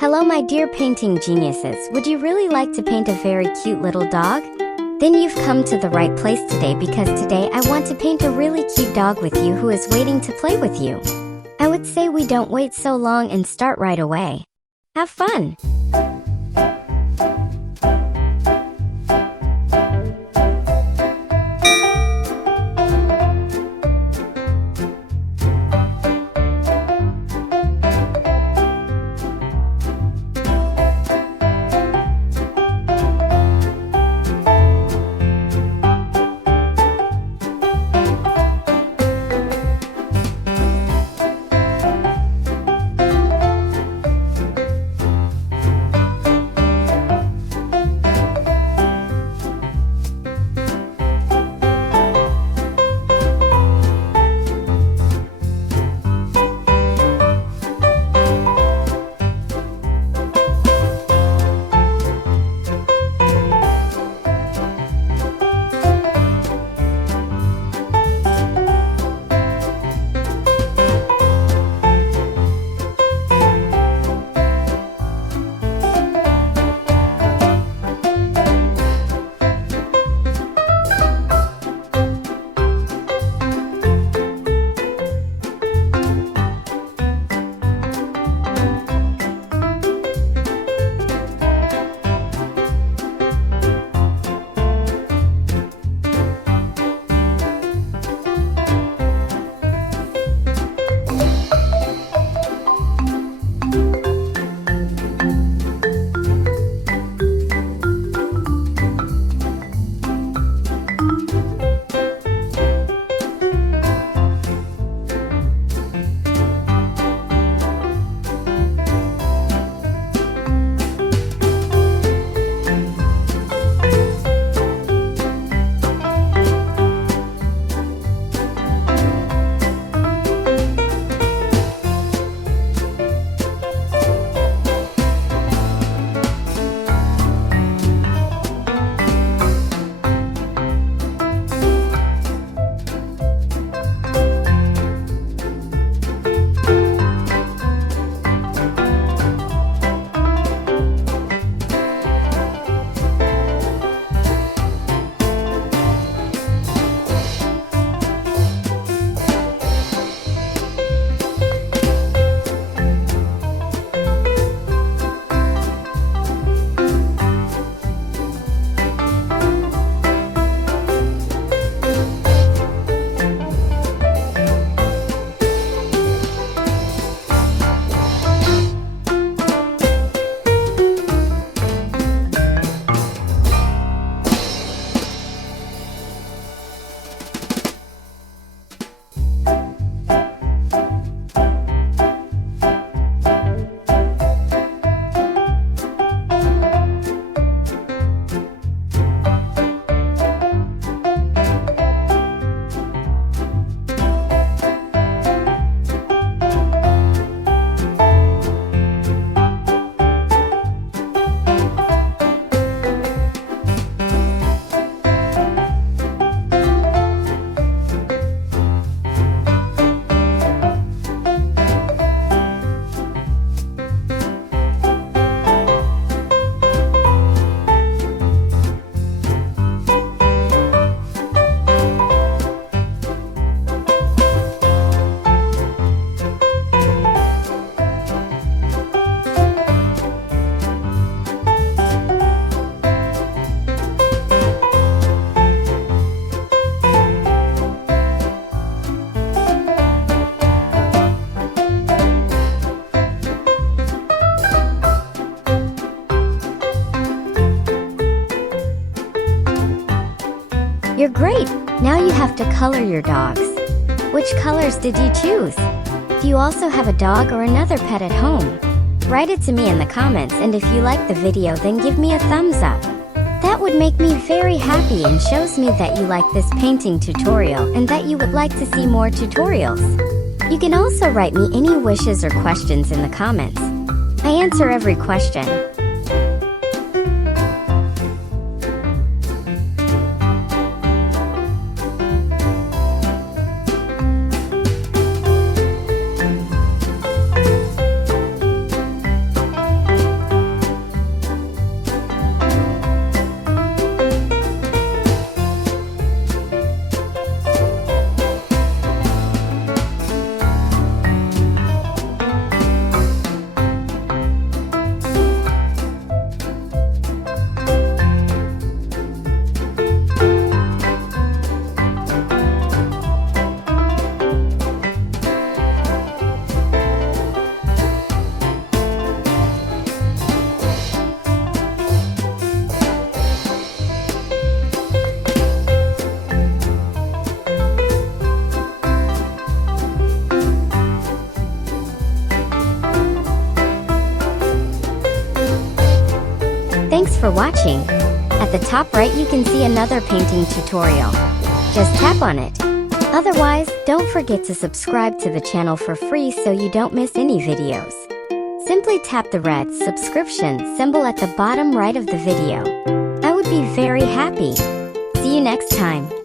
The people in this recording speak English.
Hello my dear painting geniuses, would you really like to paint a very cute little dog? Then you've come to the right place today because today I want to paint a really cute dog with you who is waiting to play with you. I would say we don't wait so long and start right away. Have fun! You're great! Now you have to color your dogs. Which colors did you choose? Do you also have a dog or another pet at home? Write it to me in the comments, and if you like the video then give me a thumbs up. That would make me very happy and shows me that you like this painting tutorial and that you would like to see more tutorials. You can also write me any wishes or questions in the comments. I answer every question. for watching. At the top right you can see another painting tutorial. Just tap on it. Otherwise, don't forget to subscribe to the channel for free so you don't miss any videos. Simply tap the red subscription symbol at the bottom right of the video. I would be very happy. See you next time.